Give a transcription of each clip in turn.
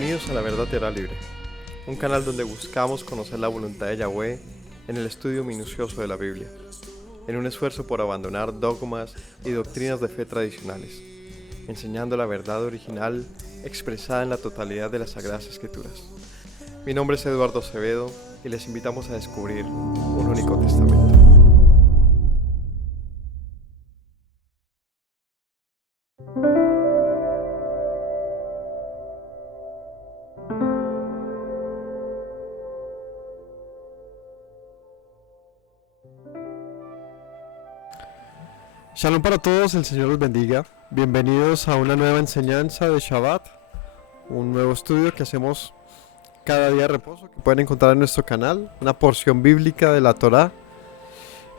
Bienvenidos a La Verdad Te Hará Libre, un canal donde buscamos conocer la voluntad de Yahweh en el estudio minucioso de la Biblia, en un esfuerzo por abandonar dogmas y doctrinas de fe tradicionales, enseñando la verdad original expresada en la totalidad de las Sagradas Escrituras. Mi nombre es Eduardo Acevedo y les invitamos a descubrir un único testamento. Shalom para todos, el Señor los bendiga. Bienvenidos a una nueva enseñanza de Shabbat, un nuevo estudio que hacemos cada día de reposo, que pueden encontrar en nuestro canal, una porción bíblica de la Torá,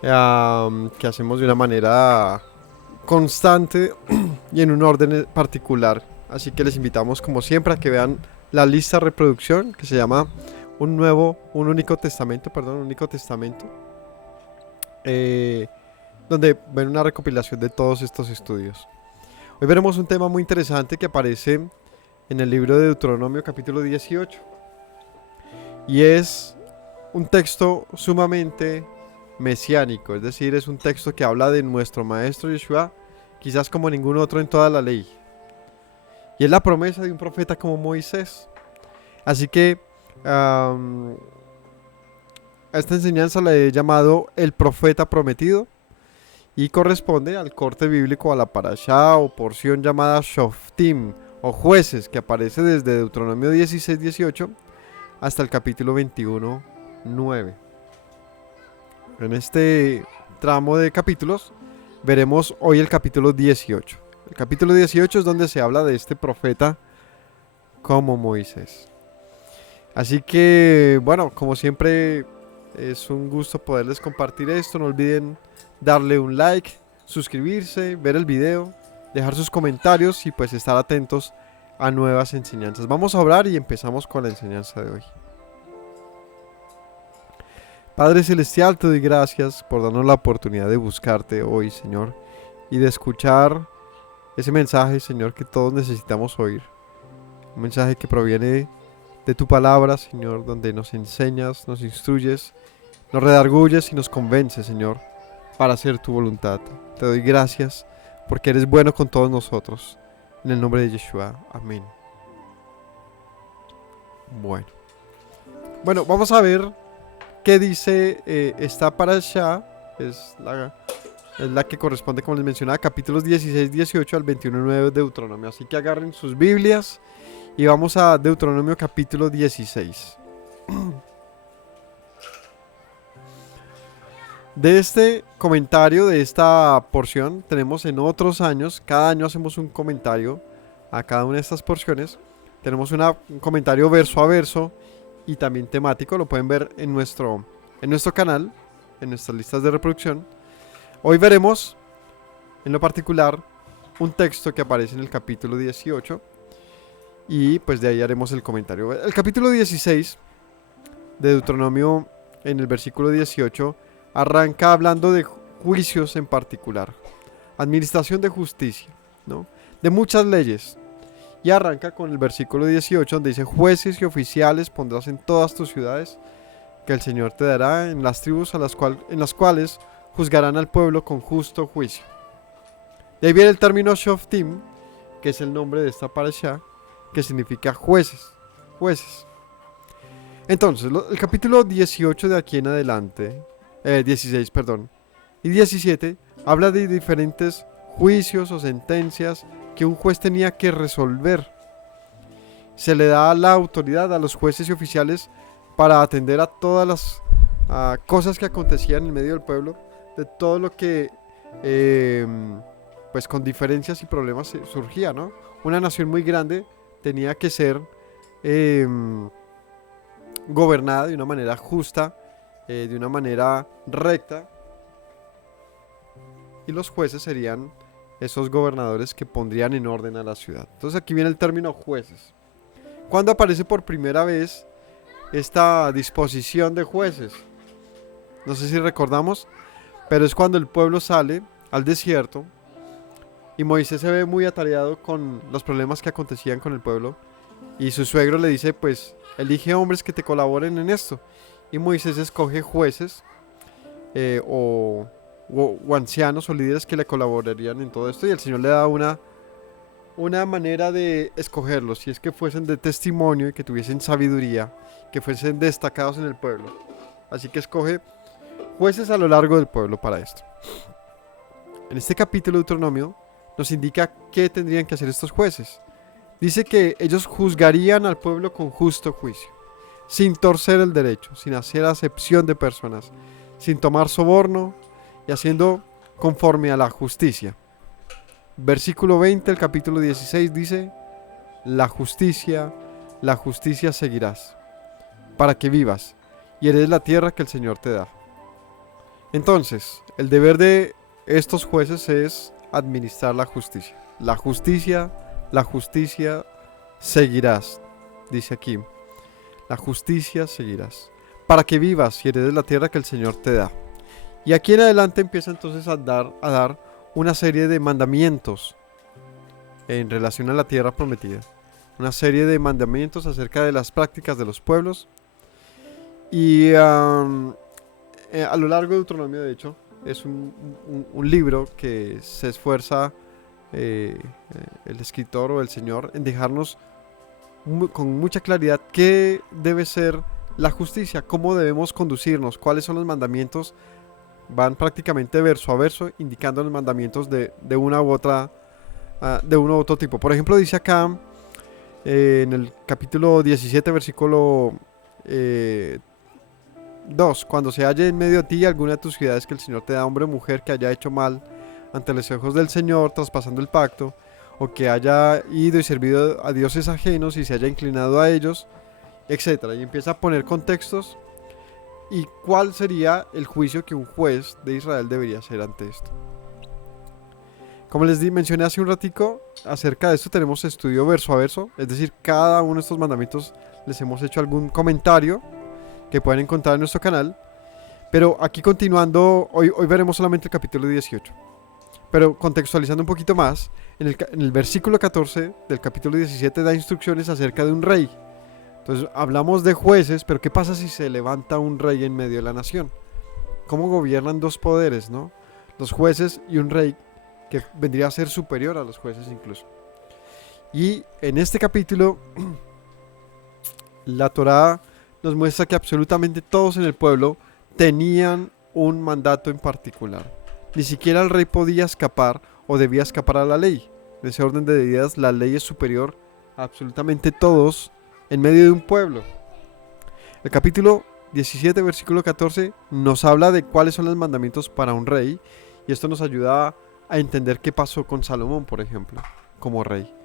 que hacemos de una manera constante y en un orden particular. Así que les invitamos como siempre a que vean la lista de reproducción que se llama un único testamento, donde ven una recopilación de todos estos estudios. Hoy veremos un tema muy interesante que aparece en el libro de Deuteronomio capítulo 18 y es un texto sumamente mesiánico, es decir, es un texto que habla de nuestro maestro Yeshua, quizás como ningún otro en toda la ley, y es la promesa de un profeta como Moisés. Así que a esta enseñanza la he llamado el profeta prometido, y corresponde al corte bíblico, a la parashá o porción llamada Shoftim o jueces, que aparece desde Deuteronomio 16-18 hasta el capítulo 21-9. En este tramo de capítulos veremos hoy el capítulo 18. El capítulo 18 es donde se habla de este profeta como Moisés. Así que, bueno, como siempre es un gusto poderles compartir esto. No olviden darle un like, suscribirse, ver el video, dejar sus comentarios y pues estar atentos a nuevas enseñanzas. Vamos a orar y empezamos con la enseñanza de hoy. Padre Celestial, te doy gracias por darnos la oportunidad de buscarte hoy, Señor, y de escuchar ese mensaje, Señor, que todos necesitamos oír. Un mensaje que proviene de tu palabra, Señor, donde nos enseñas, nos instruyes, nos redarguyes y nos convences, Señor, para hacer tu voluntad. Te doy gracias porque eres bueno con todos nosotros. En el nombre de Yeshua. Amén. Bueno, vamos a ver qué dice esta parashá. Es la que corresponde, como les mencionaba, capítulos 16-18 al 21-9 de Deuteronomio. Así que agarren sus Biblias y vamos a Deuteronomio capítulo 16. De este comentario, de esta porción, tenemos en otros años, cada año hacemos un comentario a cada una de estas porciones. Tenemos un comentario verso a verso y también temático, lo pueden ver en nuestro canal, en nuestras listas de reproducción. Hoy veremos, en lo particular, un texto que aparece en el capítulo 18 y pues de ahí haremos el comentario. El capítulo 16 de Deuteronomio, en el versículo 18, arranca hablando de juicios en particular, administración de justicia, ¿no? De muchas leyes. Y arranca con el versículo 18, donde dice: jueces y oficiales pondrás en todas tus ciudades, que el Señor te dará en las tribus en las cuales juzgarán al pueblo con justo juicio. De ahí viene el término Shoftim, que es el nombre de esta parashá, que significa jueces. Entonces, el capítulo 18 de aquí en adelante, 16, y 17, habla de diferentes juicios o sentencias que un juez tenía que resolver. Se le da la autoridad a los jueces y oficiales para atender a todas las cosas que acontecían en medio del pueblo, de todo lo que pues con diferencias y problemas surgía, ¿no? Una nación muy grande tenía que ser gobernada de una manera justa, de una manera recta, y los jueces serían esos gobernadores que pondrían en orden a la ciudad. Entonces aquí viene el término jueces. ¿Cuándo aparece por primera vez esta disposición de jueces? No sé si recordamos, pero es cuando el pueblo sale al desierto y Moisés se ve muy atareado con los problemas que acontecían con el pueblo Y su suegro le dice, pues, elige hombres que te colaboren en esto. Y Moisés escoge jueces o ancianos o líderes que le colaborarían en todo esto. Y el Señor le da una manera de escogerlos, si es que fuesen de testimonio y que tuviesen sabiduría, que fuesen destacados en el pueblo. Así que escoge jueces a lo largo del pueblo para esto. En este capítulo de Deuteronomio nos indica qué tendrían que hacer estos jueces. Dice que ellos juzgarían al pueblo con justo juicio, sin torcer el derecho, sin hacer acepción de personas, sin tomar soborno y haciendo conforme a la justicia. Versículo 20 del capítulo 16 dice: la justicia seguirás, para que vivas y heredes la tierra que el Señor te da. Entonces, el deber de estos jueces es administrar la justicia. La justicia seguirás, dice aquí. La justicia seguirás, para que vivas y heredes la tierra que el Señor te da. Y aquí en adelante empieza entonces a dar una serie de mandamientos en relación a la tierra prometida. Una serie de mandamientos acerca de las prácticas de los pueblos. Y a lo largo de Deuteronomio, de hecho, es un libro que se esfuerza el escritor o el Señor en dejarnos con mucha claridad qué debe ser la justicia, cómo debemos conducirnos, cuáles son los mandamientos. Van prácticamente verso a verso indicando los mandamientos de uno u otro tipo. Por ejemplo, dice acá en el capítulo 17, versículo 2: cuando se halle en medio de ti alguna de tus ciudades que el Señor te da, hombre o mujer que haya hecho mal ante los ojos del Señor, traspasando el pacto, o que haya ido y servido a dioses ajenos y se haya inclinado a ellos, etc. Y empieza a poner contextos y cuál sería el juicio que un juez de Israel debería hacer ante esto. Como les mencioné hace un ratico, acerca de esto tenemos estudio verso a verso, es decir, cada uno de estos mandamientos les hemos hecho algún comentario que pueden encontrar en nuestro canal. Pero aquí continuando, hoy veremos solamente el capítulo 18. Pero contextualizando un poquito más, en el versículo 14 del capítulo 17 da instrucciones acerca de un rey. Entonces hablamos de jueces, pero ¿qué pasa si se levanta un rey en medio de la nación? ¿Cómo gobiernan dos poderes, no? Los jueces y un rey que vendría a ser superior a los jueces incluso. Y en este capítulo, la Torá nos muestra que absolutamente todos en el pueblo tenían un mandato en particular. Ni siquiera el rey podía escapar o debía escapar a la ley. En ese orden de ideas, la ley es superior a absolutamente todos en medio de un pueblo. El capítulo 17, versículo 14, nos habla de cuáles son los mandamientos para un rey. Y esto nos ayuda a entender qué pasó con Salomón, por ejemplo, como rey.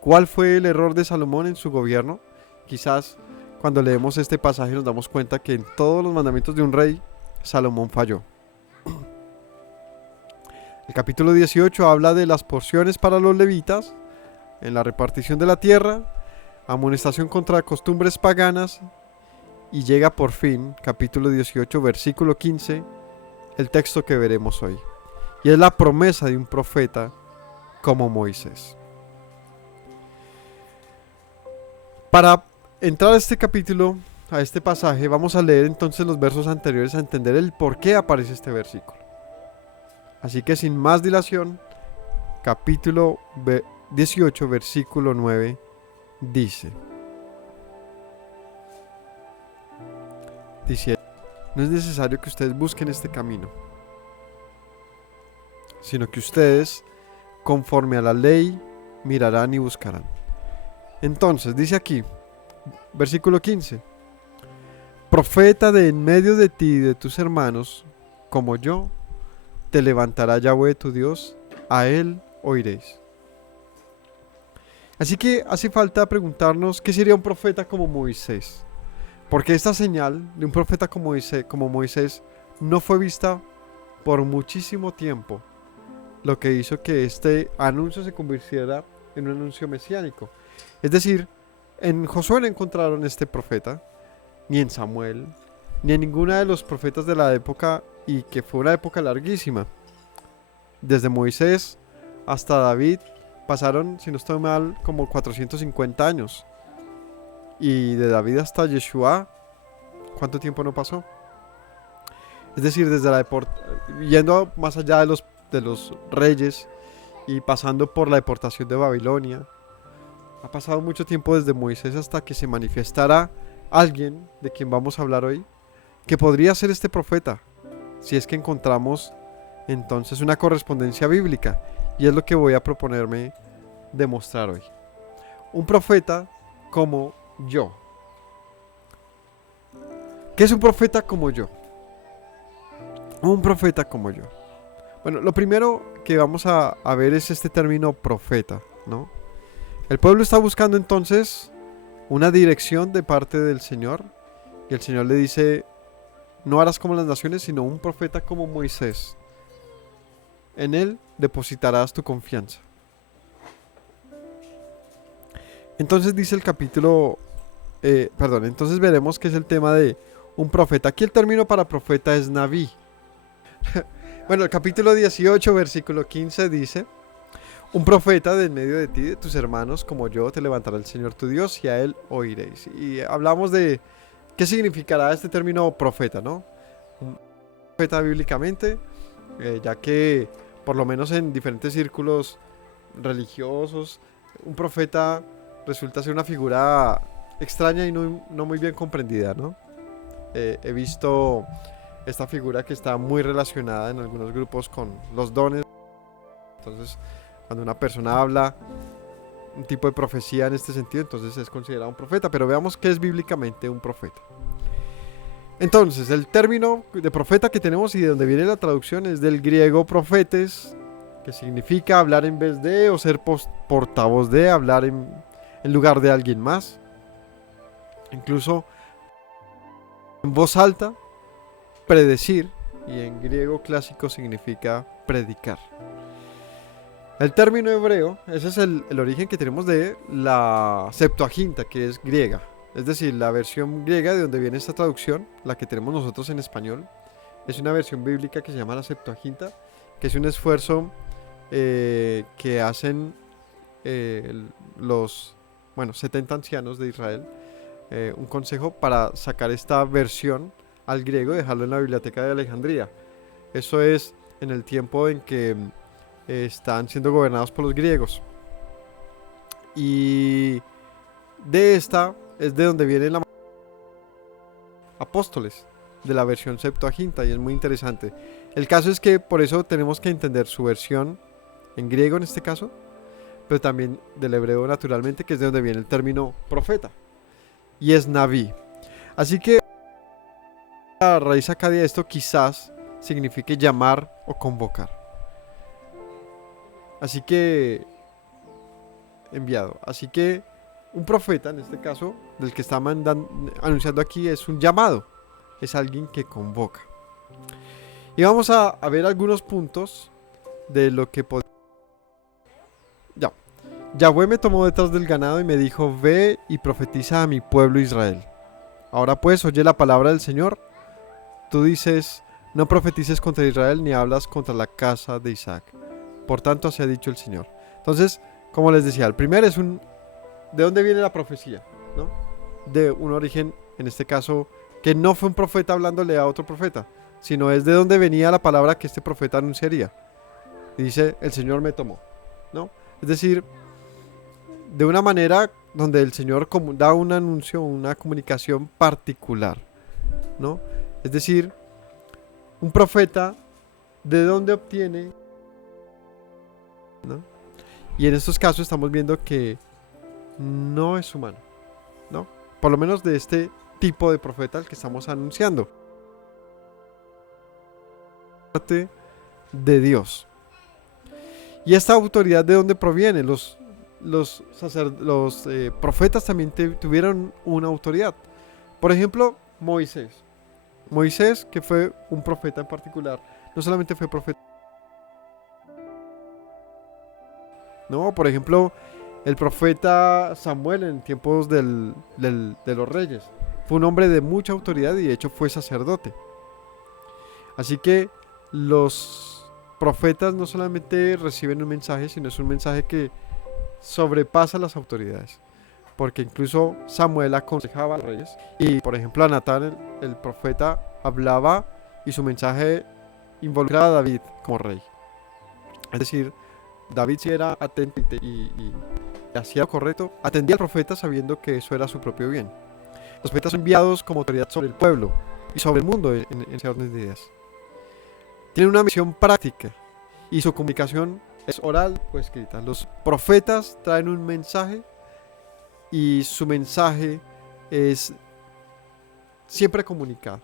¿Cuál fue el error de Salomón en su gobierno? Quizás cuando leemos este pasaje nos damos cuenta que en todos los mandamientos de un rey, Salomón falló. El capítulo 18 habla de las porciones para los levitas, en la repartición de la tierra, amonestación contra costumbres paganas, y llega por fin, capítulo 18, versículo 15, el texto que veremos hoy. Y es la promesa de un profeta como Moisés. Para entrar a este capítulo, a este pasaje, vamos a leer entonces los versos anteriores a entender el por qué aparece este versículo. Así que sin más dilación, capítulo 18, versículo 9, dice: no es necesario que ustedes busquen este camino, sino que ustedes, conforme a la ley, mirarán y buscarán. Entonces, dice aquí, versículo 15: profeta de en medio de ti y de tus hermanos, como yo, te levantará Yahweh tu Dios, a él oiréis. Así que hace falta preguntarnos qué sería un profeta como Moisés. Porque esta señal de un profeta como Moisés no fue vista por muchísimo tiempo, lo que hizo que este anuncio se convirtiera en un anuncio mesiánico. Es decir, en Josué no encontraron este profeta, ni en Samuel, ni en ninguna de los profetas de la época, y que fue una época larguísima. Desde Moisés hasta David pasaron, si no estoy mal, como 450 años. Y de David hasta Yeshua, ¿cuánto tiempo no pasó? Es decir, desde la yendo más allá de los reyes y pasando por la deportación de Babilonia, ha pasado mucho tiempo desde Moisés hasta que se manifestara alguien de quien vamos a hablar hoy, que podría ser este profeta, si es que encontramos entonces una correspondencia bíblica, y es lo que voy a proponerme demostrar hoy. Un profeta como yo. ¿Qué es un profeta como yo? Un profeta como yo. Bueno, lo primero que vamos a ver es este término profeta, ¿no? El pueblo está buscando entonces una dirección de parte del Señor, y el Señor le dice: no harás como las naciones, sino un profeta como Moisés. En él depositarás tu confianza. Entonces dice el capítulo, entonces veremos qué es el tema de un profeta. Aquí el término para profeta es Naví. Bueno, el capítulo 18, versículo 15 dice: un profeta de en medio de ti, de tus hermanos, como yo, te levantará el Señor tu Dios, y a él oiréis. Y hablamos de qué significará este término profeta, ¿no? Un profeta bíblicamente, ya que por lo menos en diferentes círculos religiosos, un profeta resulta ser una figura extraña y no muy bien comprendida, ¿no? He visto esta figura que está muy relacionada en algunos grupos con los dones. Entonces, cuando una persona habla un tipo de profecía en este sentido, entonces es considerado un profeta. Pero veamos qué es bíblicamente un profeta. Entonces, el término de profeta que tenemos y de donde viene la traducción es del griego profetes, que significa hablar en vez de, o ser portavoz de, hablar en lugar de alguien más. Incluso en voz alta, predecir, y en griego clásico significa predicar. El término hebreo, ese es el origen que tenemos de la Septuaginta, que es griega. Es decir, la versión griega de donde viene esta traducción, la que tenemos nosotros en español, es una versión bíblica que se llama la Septuaginta, que es un esfuerzo que hacen los 70 ancianos de Israel, un consejo para sacar esta versión al griego y dejarlo en la biblioteca de Alejandría. Eso es en el tiempo en que están siendo gobernados por los griegos. Y de esta es de donde vienen los apóstoles de la versión Septuaginta, y es muy interesante. El caso es que por eso tenemos que entender su versión en griego en este caso, pero también del hebreo naturalmente, que es de donde viene el término profeta, y es Naví. Así que la raíz acá de esto quizás signifique llamar o convocar. Así que enviado. Así que un profeta, en este caso, del que está anunciando aquí, es un llamado. Es alguien que convoca. Y vamos a ver algunos puntos de lo que podemos. Ya. Yahweh me tomó detrás del ganado y me dijo: ve y profetiza a mi pueblo Israel. Ahora pues, oye la palabra del Señor. Tú dices: no profetices contra Israel ni hablas contra la casa de Isaac. Por tanto, así ha dicho el Señor. Entonces, como les decía, el primero es ¿de dónde viene la profecía? ¿No? De un origen, en este caso, que no fue un profeta hablándole a otro profeta, sino es de dónde venía la palabra que este profeta anunciaría. Y dice: el Señor me tomó, ¿no? Es decir, de una manera donde el Señor da un anuncio, una comunicación particular, ¿no? Es decir, un profeta, ¿de dónde obtiene? ¿No? Y en estos casos estamos viendo que no es humano, ¿no? Por lo menos de este tipo de profeta al que estamos anunciando. Parte de Dios. ¿Y esta autoridad de dónde proviene? Los profetas también tuvieron una autoridad. Por ejemplo, Moisés. Moisés, que fue un profeta en particular, no solamente fue profeta. No, por ejemplo, el profeta Samuel en tiempos de los reyes fue un hombre de mucha autoridad y de hecho fue sacerdote. Así que los profetas no solamente reciben un mensaje, sino es un mensaje que sobrepasa las autoridades. porque incluso Samuel aconsejaba a los reyes. Y por ejemplo a Natán, el profeta, hablaba y su mensaje involucraba a David como rey. Es decir, David sí era atento y hacía lo correcto, atendía al profeta sabiendo que eso era su propio bien. Los profetas son enviados como autoridad sobre el pueblo y sobre el mundo en ese orden de ideas. Tienen una misión práctica y su comunicación es oral o escrita. Los profetas traen un mensaje y su mensaje es siempre comunicado.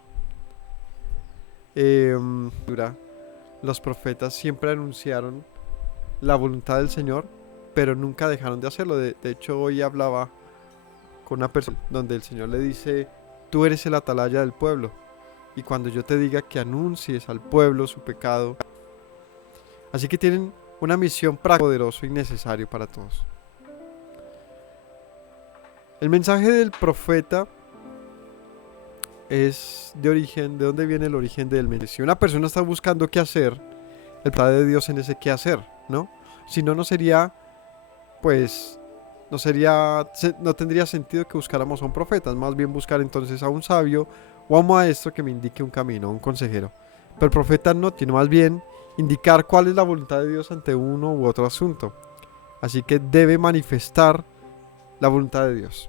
Los profetas siempre anunciaron la voluntad del Señor, pero nunca dejaron de hacerlo. De hecho, hoy hablaba con una persona donde el Señor le dice: tú eres el atalaya del pueblo, y cuando yo te diga que anuncies al pueblo su pecado. Así que tienen una misión práctica, poderoso y necesario para todos. El mensaje del profeta es ¿de dónde viene el origen del mensaje? Si una persona está buscando qué hacer, el plan de Dios en ese qué hacer, ¿no? Si no, no sería, pues, no tendría sentido que buscáramos a un profeta, es más bien buscar entonces a un sabio o a un maestro que me indique un camino, a un consejero. Pero el profeta no, tiene más bien indicar cuál es la voluntad de Dios ante uno u otro asunto. Así que debe manifestar la voluntad de Dios.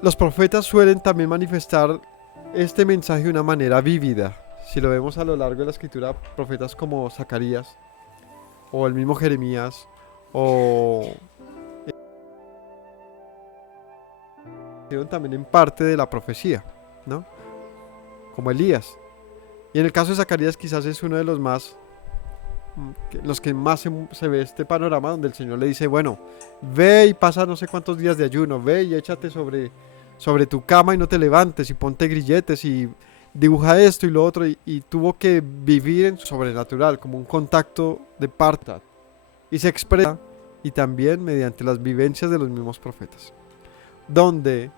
Los profetas suelen también manifestar este mensaje de una manera vívida. Si lo vemos a lo largo de la escritura, profetas como Zacarías o el mismo Jeremías o también en parte de la profecía, ¿no? Como Elías. Y en el caso de Zacarías quizás es uno de los más, los que más se ve este panorama donde el Señor le dice: bueno, ve y pasa no sé cuántos días de ayuno, ve y échate sobre tu cama y no te levantes, y ponte grilletes y dibuja esto y lo otro, y tuvo que vivir en sobrenatural, como un contacto de parte, y se expresa y también mediante las vivencias de los mismos profetas, donde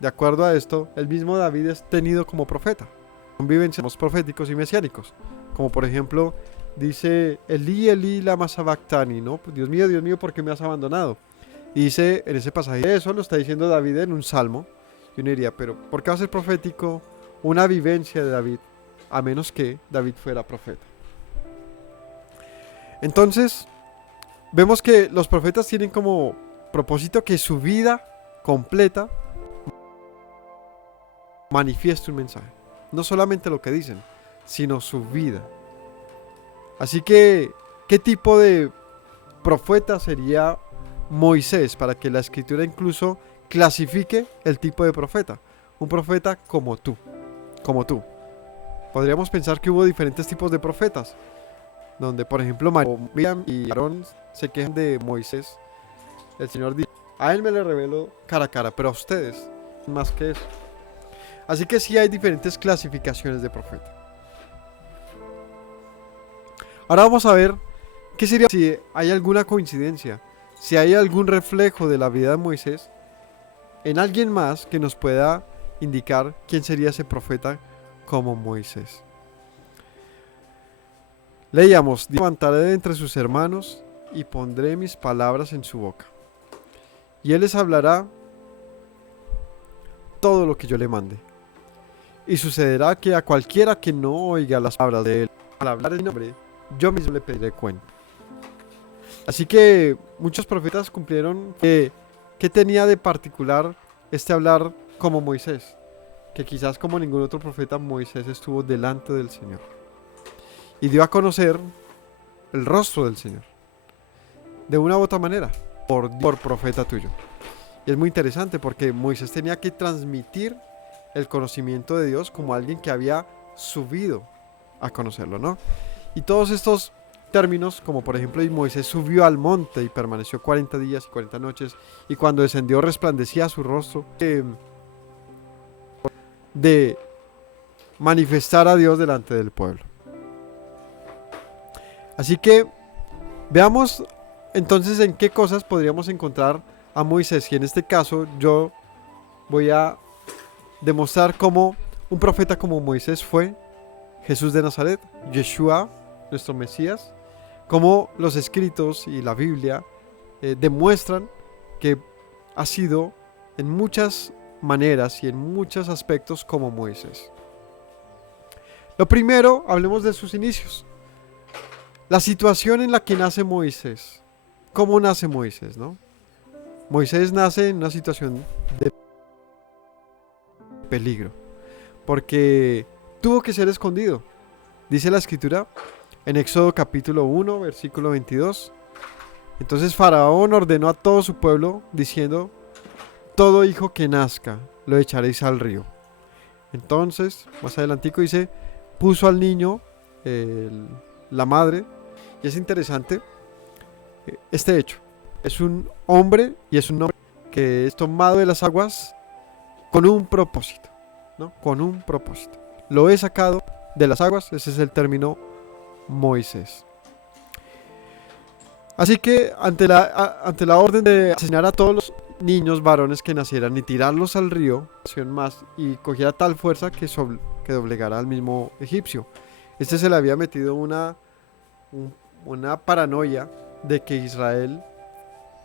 de acuerdo a esto el mismo David es tenido como profeta, con vivencias proféticos y mesiánicos, como por ejemplo dice: Elí, Elí, lama sabactani, ¿no? Pues, Dios mío, ¿por qué me has abandonado? Y dice en ese pasaje, eso lo está diciendo David en un salmo. Y uno diría, pero ¿por qué va a ser profético una vivencia de David, a menos que David fuera profeta? Entonces, vemos que los profetas tienen como propósito que su vida completa manifieste un mensaje. No solamente lo que dicen, sino su vida. Así que, ¿qué tipo de profeta sería Moisés para que la escritura incluso clasifique el tipo de profeta? Un profeta como tú, como tú. Podríamos pensar que hubo diferentes tipos de profetas, donde por ejemplo Miriam y Aarón se quejan de Moisés. El Señor dice: a él me le revelo cara a cara, pero a ustedes más que eso. Así que sí hay diferentes clasificaciones de profeta. Ahora vamos a ver qué sería si hay alguna coincidencia, si hay algún reflejo de la vida de Moisés en alguien más que nos pueda indicar quién sería ese profeta como Moisés. Leíamos: levantaré de entre sus hermanos y pondré mis palabras en su boca, y él les hablará todo lo que yo le mande. Y sucederá que a cualquiera que no oiga las palabras de él, al hablar en mi nombre, yo mismo le pediré cuenta. Así que muchos profetas cumplieron. ¿Qué tenía de particular este hablar como Moisés? Que quizás como ningún otro profeta, Moisés estuvo delante del Señor y dio a conocer el rostro del Señor de una u otra manera por profeta tuyo. Y es muy interesante porque Moisés tenía que transmitir el conocimiento de Dios como alguien que había subido a conocerlo, ¿no? Y todos estos términos, como por ejemplo, y Moisés subió al monte y permaneció 40 días y 40 noches, y cuando descendió resplandecía su rostro, de manifestar a Dios delante del pueblo. Así que veamos entonces en qué cosas podríamos encontrar a Moisés, y en este caso yo voy a demostrar cómo un profeta como Moisés fue Jesús de Nazaret, Yeshua, nuestro Mesías, cómo los escritos y la Biblia demuestran que ha sido en muchas maneras y en muchos aspectos como Moisés. Lo primero, hablemos de sus inicios. La situación en la que nace Moisés. ¿Cómo nace Moisés, no? Moisés nace en una situación de peligro, porque tuvo que ser escondido. Dice la escritura en Éxodo capítulo 1, versículo 22. Entonces Faraón ordenó a todo su pueblo diciendo: todo hijo que nazca lo echaréis al río. Entonces, más adelantico dice, puso al niño la madre. Y es interesante este hecho. Es un hombre y es un hombre que es tomado de las aguas con un propósito, ¿no? Con un propósito. Lo he sacado de las aguas, ese es el término Moisés. Así que ante la orden de asesinar a todos los niños varones que nacieran y tirarlos al río, y cogiera tal fuerza que doblegara al mismo egipcio. Este se le había metido una paranoia de que Israel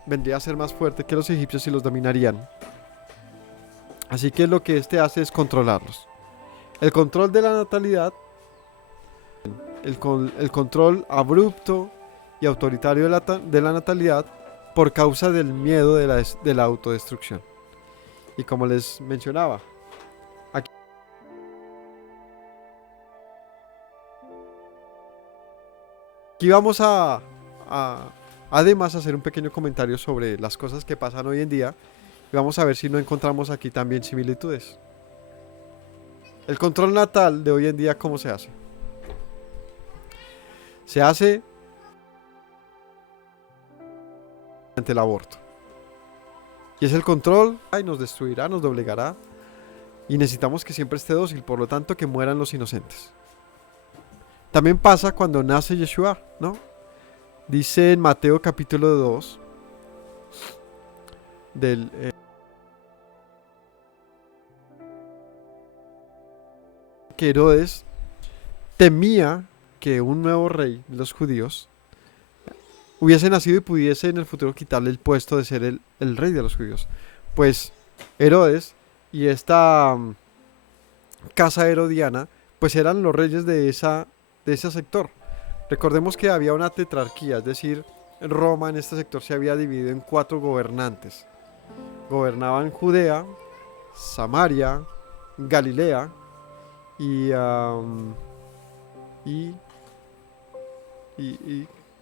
vendría a ser más fuerte que los egipcios y los dominarían. Así que lo que este hace es controlarlos. El control de la natalidad, el control abrupto y autoritario de la natalidad por causa del miedo de la autodestrucción. Y como les mencionaba, aquí vamos a además hacer un pequeño comentario sobre las cosas que pasan hoy en día y vamos a ver si no encontramos aquí también similitudes. El control natal de hoy en día, ¿cómo se hace? Se hace ante el aborto. Y es el control, nos destruirá, nos doblegará. Y necesitamos que siempre esté dócil, por lo tanto que mueran los inocentes. También pasa cuando nace Yeshua, ¿no? Dice en Mateo capítulo 2, que Herodes temía que un nuevo rey de los judíos hubiese nacido y pudiese en el futuro quitarle el puesto de ser el rey de los judíos. Pues Herodes y esta casa herodiana pues eran los reyes de ese sector. Recordemos que había una tetrarquía, es decir, Roma en este sector se había dividido en 4 gobernantes. Gobernaban Judea, Samaria, Galilea y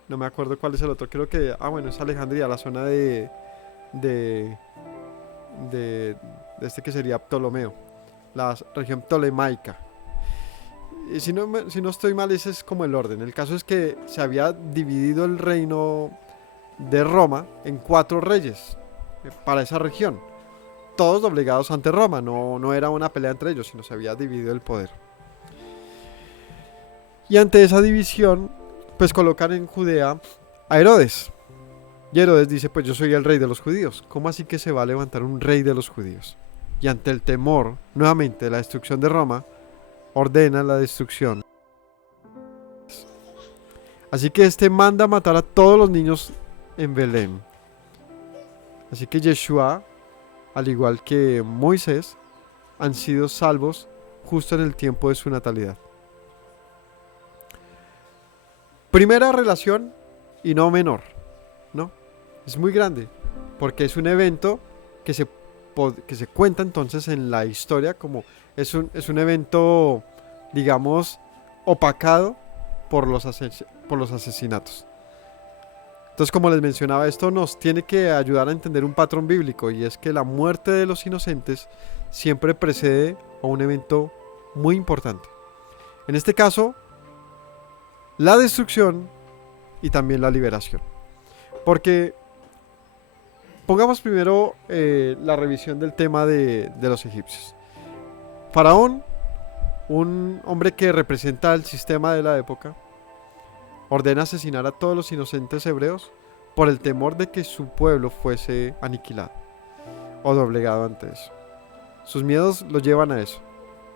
no me acuerdo cuál es el otro. Creo que es Alejandría, la zona de este que sería Ptolomeo, la región ptolemaica. Y si no estoy mal, ese es como el orden. El caso es que se había dividido el reino de Roma en 4 reyes para esa región, todos doblegados ante Roma. No era una pelea entre ellos, sino se había dividido el poder. Y ante esa división pues colocan en Judea a Herodes. Y Herodes dice, pues yo soy el rey de los judíos. ¿Cómo así que se va a levantar un rey de los judíos? Y ante el temor, nuevamente, de la destrucción de Roma, ordena la destrucción. Así que este manda matar a todos los niños en Belén. Así que Yeshua, al igual que Moisés, han sido salvos justo en el tiempo de su natalidad. Primera relación y no menor, ¿no? Es muy grande, porque es un evento que se cuenta entonces en la historia como es un evento, digamos, opacado por los asesinatos. Entonces, como les mencionaba, esto nos tiene que ayudar a entender un patrón bíblico, y es que la muerte de los inocentes siempre precede a un evento muy importante. En este caso, la destrucción y también la liberación. Porque pongamos primero la revisión del tema de los egipcios. Faraón, un hombre que representa el sistema de la época, ordena asesinar a todos los inocentes hebreos por el temor de que su pueblo fuese aniquilado o doblegado ante eso. Sus miedos lo llevan a eso.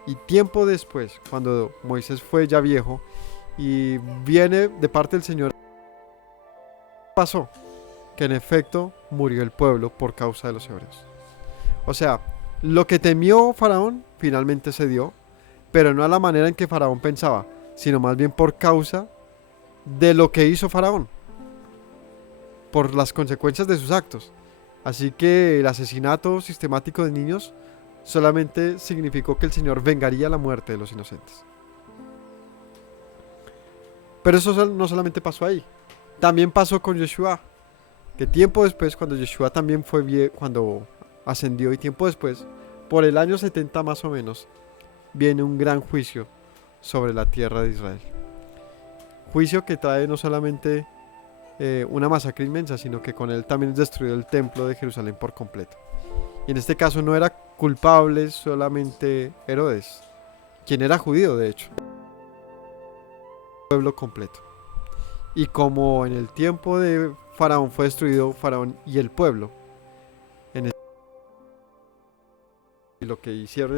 Y tiempo después, cuando Moisés fue ya viejo y viene de parte del Señor, pasó. que en efecto murió el pueblo por causa de los hebreos. O sea, lo que temió Faraón finalmente se dio, pero no a la manera en que Faraón pensaba, sino más bien por causa de lo que hizo Faraón, por las consecuencias de sus actos. Así que el asesinato sistemático de niños solamente significó que el Señor vengaría la muerte de los inocentes. Pero eso no solamente pasó ahí, también pasó con Yeshua, que tiempo después, cuando Yeshua también cuando ascendió, y tiempo después, por el año 70 más o menos, viene un gran juicio sobre la tierra de Israel. Juicio que trae no solamente una masacre inmensa, sino que con él también es destruido el templo de Jerusalén por completo. Y en este caso no era culpable solamente Herodes, quien era judío de hecho, el pueblo completo. Y como en el tiempo de Faraón fue destruido Faraón y el pueblo, y lo que hicieron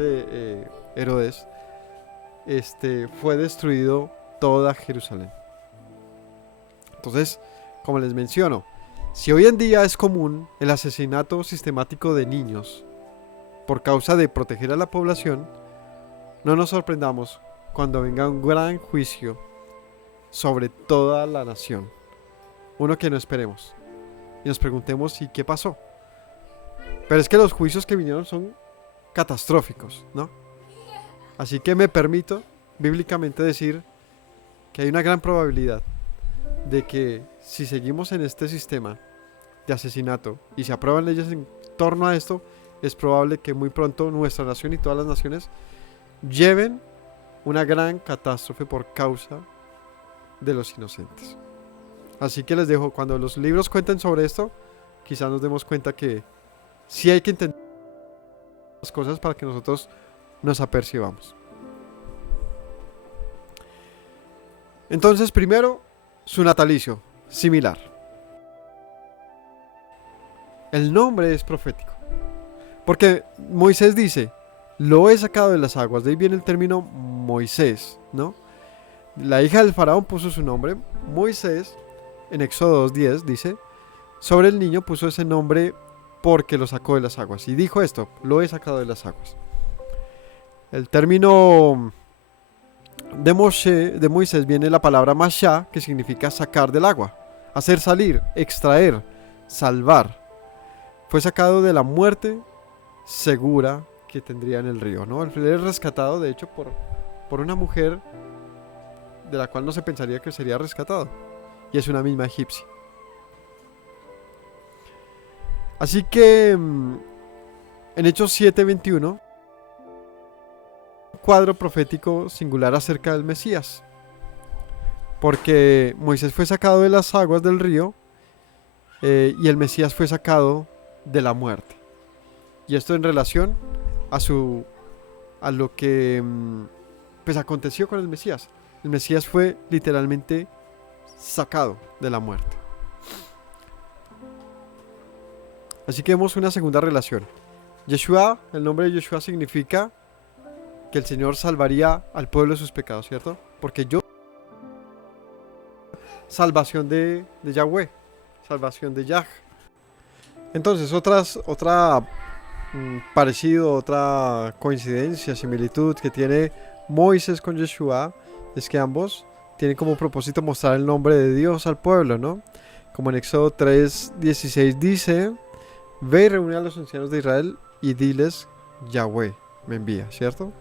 Herodes, fue destruido toda Jerusalén. Entonces, como les menciono, si hoy en día es común el asesinato sistemático de niños por causa de proteger a la población, no nos sorprendamos cuando venga un gran juicio sobre toda la nación, uno que no esperemos, y nos preguntemos ¿y qué pasó? Pero es que los juicios que vinieron son catastróficos, ¿no? Así que me permito bíblicamente decir que hay una gran probabilidad de que si seguimos en este sistema de asesinato y se aprueban leyes en torno a esto, es probable que muy pronto nuestra nación y todas las naciones lleven una gran catástrofe por causa de los inocentes. Así que les dejo, cuando los libros cuenten sobre esto, quizás nos demos cuenta que sí hay que entender las cosas para que nosotros nos apercibamos. Entonces, primero, su natalicio, similar. El nombre es profético, porque Moisés dice, lo he sacado de las aguas, de ahí viene el término Moisés, ¿no? La hija del faraón puso su nombre, Moisés, en Éxodo 2:10 dice, sobre el niño puso ese nombre porque lo sacó de las aguas, y dijo esto, lo he sacado de las aguas. El término de Moisés viene la palabra Mashá, que significa sacar del agua, hacer salir, extraer, salvar. Fue sacado de la muerte segura que tendría en el río, ¿no? Él fue rescatado, de hecho, por una mujer de la cual no se pensaría que sería rescatado, y es una misma egipcia. Así que en Hechos 7:21, un cuadro profético singular acerca del Mesías, porque Moisés fue sacado de las aguas del río y el Mesías fue sacado de la muerte, y esto en relación a lo que pues aconteció con el Mesías. El Mesías fue literalmente sacado de la muerte. Así que vemos una segunda relación. Yeshua, el nombre de Yeshua significa que el Señor salvaría al pueblo de sus pecados, ¿cierto? Porque salvación de Yahweh, salvación de Yah. Entonces, otra coincidencia, similitud que tiene Moisés con Yeshua es que ambos tienen como propósito mostrar el nombre de Dios al pueblo, ¿no? Como en Éxodo 3:16 dice, ve y reúne a los ancianos de Israel y diles, Yahweh me envía, ¿cierto?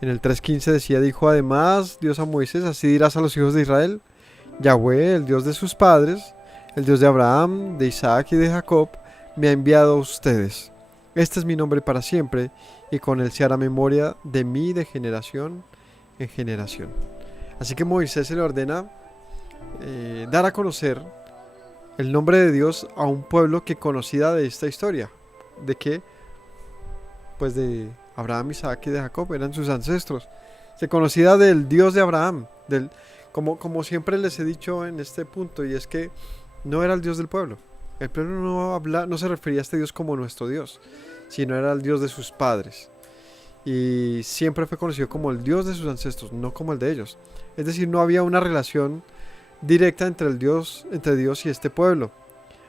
En el 3:15 dijo además Dios a Moisés, así dirás a los hijos de Israel, Yahweh, el Dios de sus padres, el Dios de Abraham, de Isaac y de Jacob, me ha enviado a ustedes. Este es mi nombre para siempre, y con él se hará memoria de mí de generación en generación. Así que Moisés se le ordena dar a conocer el nombre de Dios a un pueblo que conocía de esta historia. ¿De qué? Pues de Abraham, Isaac y de Jacob, eran sus ancestros. Se conocía del Dios de Abraham, como siempre les he dicho en este punto, y es que no era el Dios del pueblo. El pueblo no se refería a este Dios como nuestro Dios, sino era el Dios de sus padres. Y siempre fue conocido como el Dios de sus ancestros, no como el de ellos. Es decir, no había una relación directa entre Dios y este pueblo.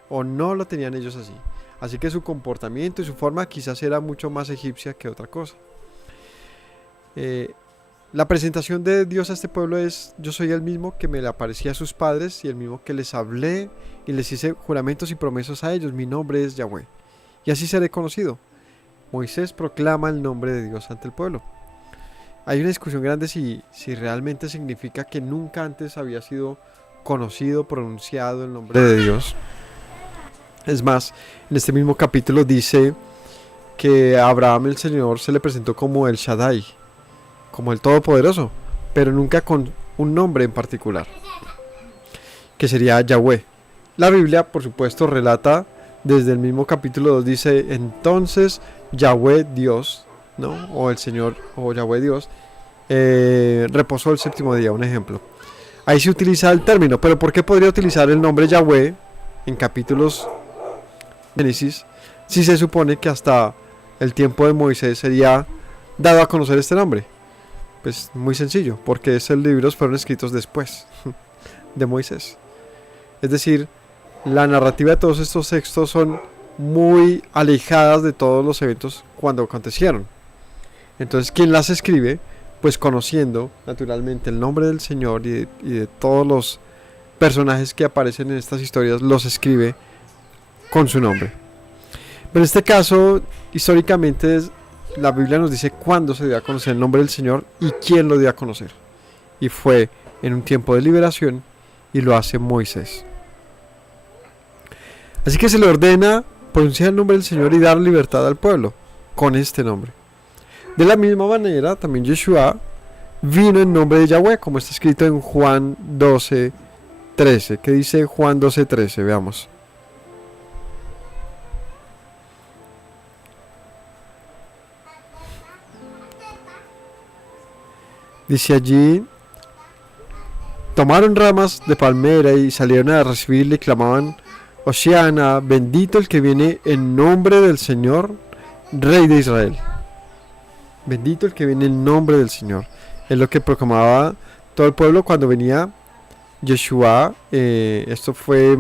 o no lo tenían ellos así. Así que su comportamiento y su forma quizás era mucho más egipcia que otra cosa. La presentación de Dios a este pueblo es: yo soy el mismo que me le aparecía a sus padres y el mismo que les hablé y les hice juramentos y promesas a ellos. Mi nombre es Yahweh y así seré conocido. Moisés proclama el nombre de Dios ante el pueblo. Hay una discusión grande si realmente significa que nunca antes había sido conocido, pronunciado el nombre de Dios. Es más, en este mismo capítulo dice que a Abraham el Señor se le presentó como el Shaddai, como el Todopoderoso, pero nunca con un nombre en particular, que sería Yahweh. La Biblia, por supuesto, relata desde el mismo capítulo 2, dice: entonces Yahweh Dios, ¿no? O el Señor, o Yahweh Dios, reposó el séptimo día, un ejemplo. Ahí se utiliza el término, pero ¿por qué podría utilizar el nombre Yahweh en capítulos de Génesis si se supone que hasta el tiempo de Moisés sería dado a conocer este nombre? Pues muy sencillo, porque esos libros fueron escritos después de Moisés. Es decir, la narrativa de todos estos textos son muy alejadas de todos los eventos cuando acontecieron. Entonces, ¿quién las escribe? Pues conociendo naturalmente el nombre del Señor y de todos los personajes que aparecen en estas historias, los escribe con su nombre. Pero en este caso, históricamente, la Biblia nos dice cuándo se dio a conocer el nombre del Señor y quién lo dio a conocer. Y fue en un tiempo de liberación, y lo hace Moisés. Así que se le ordena pronunciar el nombre del Señor y dar libertad al pueblo con este nombre. De la misma manera, también Yeshua vino en nombre de Yahweh, como está escrito en Juan 12:13. ¿Qué dice Juan 12:13? Veamos. Dice allí: tomaron ramas de palmera y salieron a recibirle y clamaban: Hosiana, bendito el que viene en nombre del Señor, Rey de Israel. Bendito el que viene en nombre del Señor. Es lo que proclamaba todo el pueblo cuando venía Yeshua. Esto fue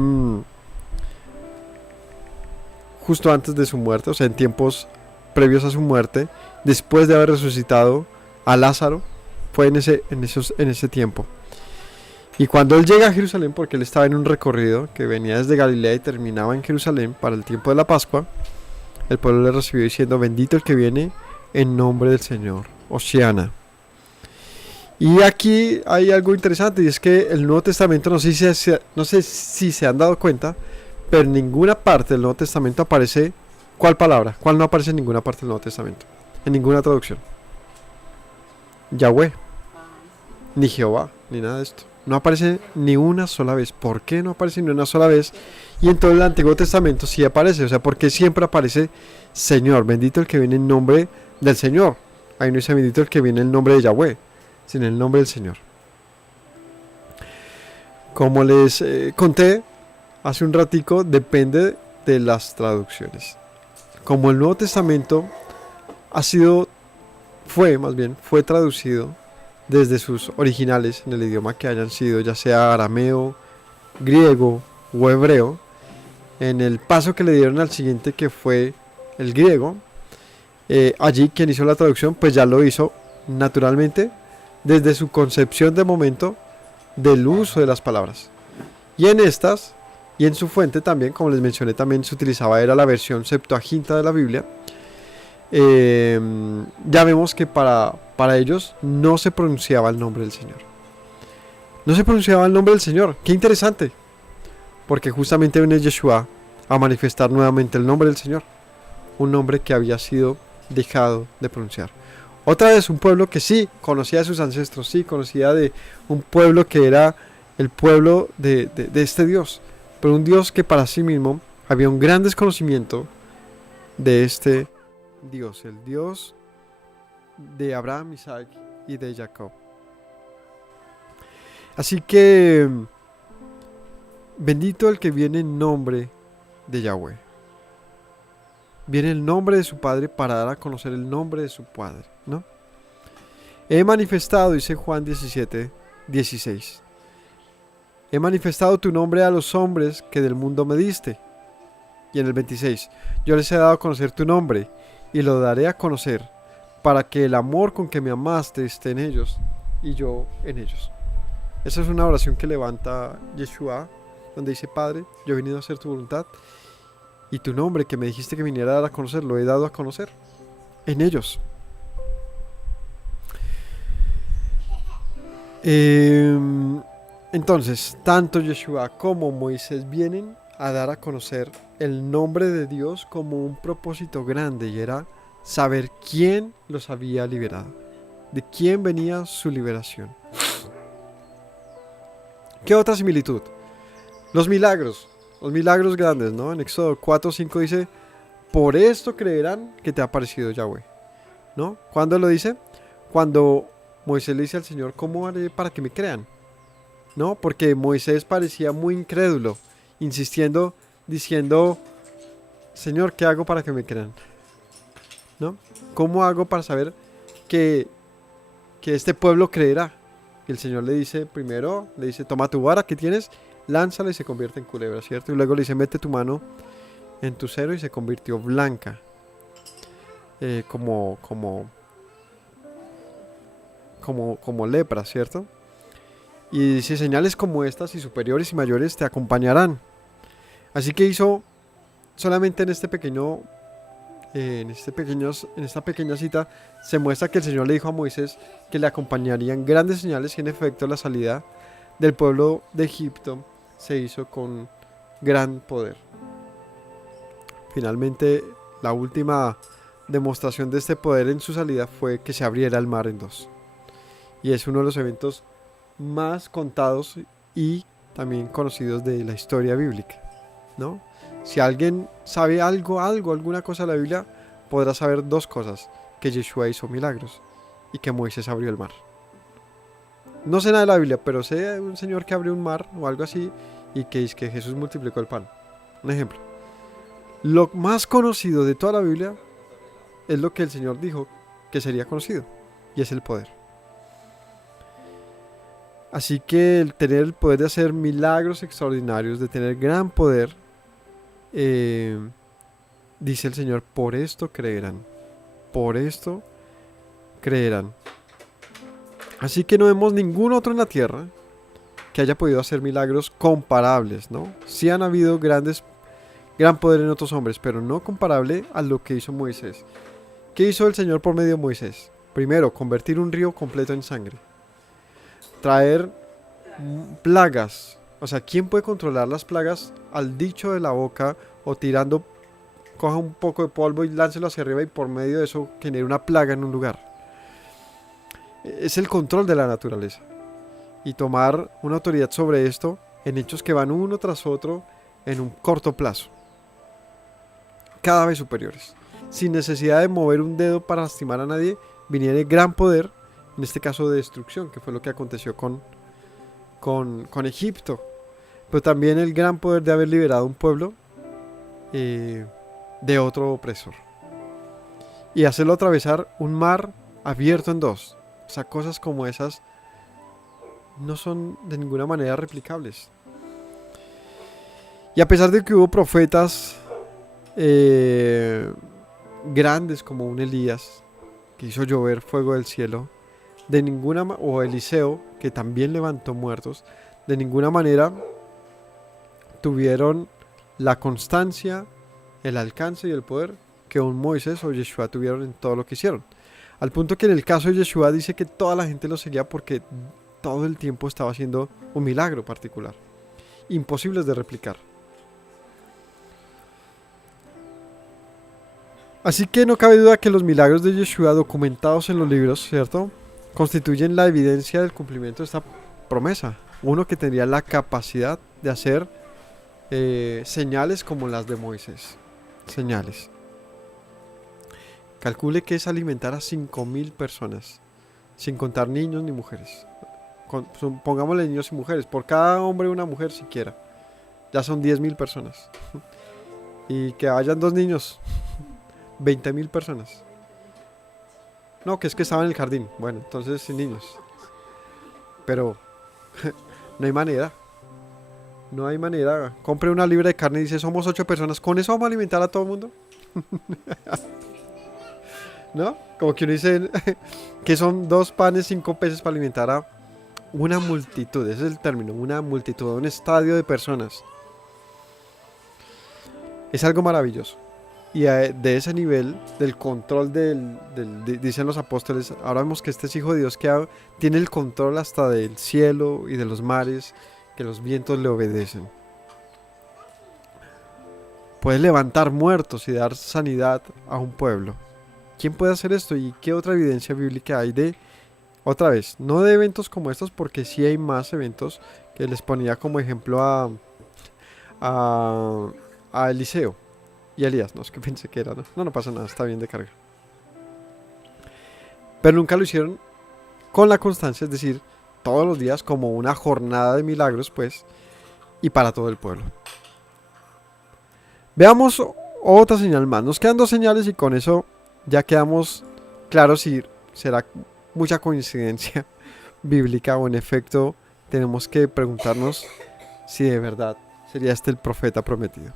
justo antes de su muerte, o sea, en tiempos previos a su muerte, después de haber resucitado a Lázaro. Fue en ese tiempo. Y cuando él llega a Jerusalén, porque él estaba en un recorrido que venía desde Galilea y terminaba en Jerusalén para el tiempo de la Pascua, el pueblo le recibió diciendo: bendito el que viene en nombre del Señor, Hosiana. Y aquí hay algo interesante, y es que el Nuevo Testamento, no sé si se han dado cuenta, pero en ninguna parte del Nuevo Testamento aparece ¿cuál palabra? ¿Cuál no aparece en ninguna parte del Nuevo Testamento? En ninguna traducción. Yahweh, ni Jehová, ni nada de esto. No aparece ni una sola vez. ¿Por qué no aparece ni una sola vez? Y en todo el Antiguo Testamento sí aparece. O sea, ¿por qué siempre aparece Señor? Bendito el que viene en nombre del Señor. Ahí no dice bendito el que viene en nombre de Yahweh, sino en el nombre del Señor. Como les conté hace un ratico, depende de las traducciones. Como el Nuevo Testamento fue traducido desde sus originales en el idioma que hayan sido, ya sea arameo, griego o hebreo, en el paso que le dieron al siguiente, que fue el griego, allí quien hizo la traducción pues ya lo hizo naturalmente desde su concepción de momento del uso de las palabras. Y en estas, y en su fuente también, como les mencioné, también se utilizaba, era la versión Septuaginta de la Biblia. Ya vemos que para ellos no se pronunciaba el nombre del Señor. No se pronunciaba el nombre del Señor. Qué interesante. Porque justamente viene Yeshua a manifestar nuevamente el nombre del Señor. Un nombre que había sido dejado de pronunciar. Otra vez un pueblo que sí conocía a sus ancestros, sí conocía de un pueblo que era el pueblo de este Dios. Pero un Dios que para sí mismo había un gran desconocimiento de este Dios, el Dios de Abraham, Isaac y de Jacob. Así que bendito el que viene en nombre de Yahweh. Viene el nombre de su Padre para dar a conocer el nombre de su Padre, ¿no? He manifestado, dice Juan 17:16. He manifestado tu nombre a los hombres que del mundo me diste. Y en el 26, yo les he dado a conocer tu nombre y lo daré a conocer para que el amor con que me amaste esté en ellos y yo en ellos. Esa es una oración que levanta Yeshua, donde dice: Padre, yo he venido a hacer tu voluntad y tu nombre que me dijiste que viniera a dar a conocer, lo he dado a conocer en ellos. Entonces, tanto Yeshua como Moisés vienen a dar a conocer el nombre de Dios como un propósito grande, y era saber quién los había liberado, de quién venía su liberación. ¿Qué otra similitud? Los milagros grandes, ¿no? En Éxodo 4:5 dice: por esto creerán que te ha aparecido Yahweh, ¿no? ¿Cuándo lo dice? Cuando Moisés le dice al Señor: ¿cómo haré para que me crean? ¿No? Porque Moisés parecía muy incrédulo, insistiendo, diciendo: Señor, ¿qué hago para que me crean? ¿No? ¿Cómo hago para saber que este pueblo creerá? Y el Señor le dice, primero, le dice: toma tu vara que tienes, lánzala y se convierte en culebra, ¿cierto? Y luego le dice: mete tu mano en tu cero, y se convirtió blanca, como lepra, ¿cierto? Y dice: señales como estas y superiores y mayores te acompañarán. Así que hizo solamente en esta pequeña cita se muestra que el Señor le dijo a Moisés que le acompañarían grandes señales, y en efecto la salida del pueblo de Egipto se hizo con gran poder. Finalmente, la última demostración de este poder en su salida fue que se abriera el mar en dos. Y es uno de los eventos más contados y también conocidos de la historia bíblica, ¿no? Si alguien sabe alguna cosa de la Biblia, podrá saber dos cosas: que Yeshua hizo milagros y que Moisés abrió el mar. No sé nada de la Biblia, pero sé de un señor que abrió un mar o algo así, y que es que Jesús multiplicó el pan. Un ejemplo. Lo más conocido de toda la Biblia es lo que el Señor dijo que sería conocido, y es el poder. Así que el tener el poder de hacer milagros extraordinarios, de tener gran poder, dice el Señor: por esto creerán. Por esto creerán. Así que no vemos ningún otro en la tierra que haya podido hacer milagros comparables, ¿no? Sí han habido gran poder en otros hombres, pero no comparable a lo que hizo Moisés. ¿Qué hizo el Señor por medio de Moisés? Primero, convertir un río completo en sangre. Traer plagas. O sea, ¿quién puede controlar las plagas al dicho de la boca, o tirando, coja un poco de polvo y láncelo hacia arriba, y por medio de eso genere una plaga en un lugar? Es el control de la naturaleza, y tomar una autoridad sobre esto en hechos que van uno tras otro en un corto plazo, cada vez superiores, sin necesidad de mover un dedo para lastimar a nadie. Viniera gran poder, en este caso de destrucción, que fue lo que aconteció con Egipto, pero también el gran poder de haber liberado un pueblo de otro opresor, y hacerlo atravesar un mar abierto en dos. O sea, cosas como esas no son de ninguna manera replicables. Y a pesar de que hubo profetas grandes como un Elías, que hizo llover fuego del cielo, o Eliseo, que también levantó muertos, de ninguna manera tuvieron la constancia, el alcance y el poder que un Moisés o Yeshua tuvieron en todo lo que hicieron. Al punto que en el caso de Yeshua dice que toda la gente lo seguía porque todo el tiempo estaba haciendo un milagro particular, imposibles de replicar. Así que no cabe duda que los milagros de Yeshua documentados en los libros, ¿cierto?, constituyen la evidencia del cumplimiento de esta promesa. Uno que tendría la capacidad de hacer señales como las de Moisés. Señales. Calcule que es alimentar a 5,000 personas, sin contar niños ni mujeres. Pongámosle niños y mujeres, por cada hombre una mujer siquiera. Ya son 10,000 personas. Y que hayan 2 niños, 20,000 personas. No, que es que estaba en el jardín. Bueno, entonces sin niños. Pero no hay manera. No hay manera. Compre una libra de carne y dice, somos 8 personas, ¿con eso vamos a alimentar a todo el mundo? ¿No? Como que uno dice que son 2 panes, 5 peces para alimentar a una multitud. Ese es el término, una multitud, un estadio de personas. Es algo maravilloso. Y de ese nivel, del control dicen los apóstoles, ahora vemos que este es hijo de Dios que tiene el control hasta del cielo y de los mares, que los vientos le obedecen. Puede levantar muertos y dar sanidad a un pueblo. ¿Quién puede hacer esto? ¿Y qué otra evidencia bíblica hay de, otra vez, no de eventos como estos, porque sí hay más eventos que les ponía como ejemplo a Eliseo y Elías? No, es que pensé que era, no pasa nada, está bien de carga. Pero nunca lo hicieron con la constancia, es decir, todos los días como una jornada de milagros, pues, y para todo el pueblo. Veamos otra señal más. Nos quedan 2 señales y con eso ya quedamos claros si será mucha coincidencia bíblica o en efecto tenemos que preguntarnos si de verdad sería este el profeta prometido.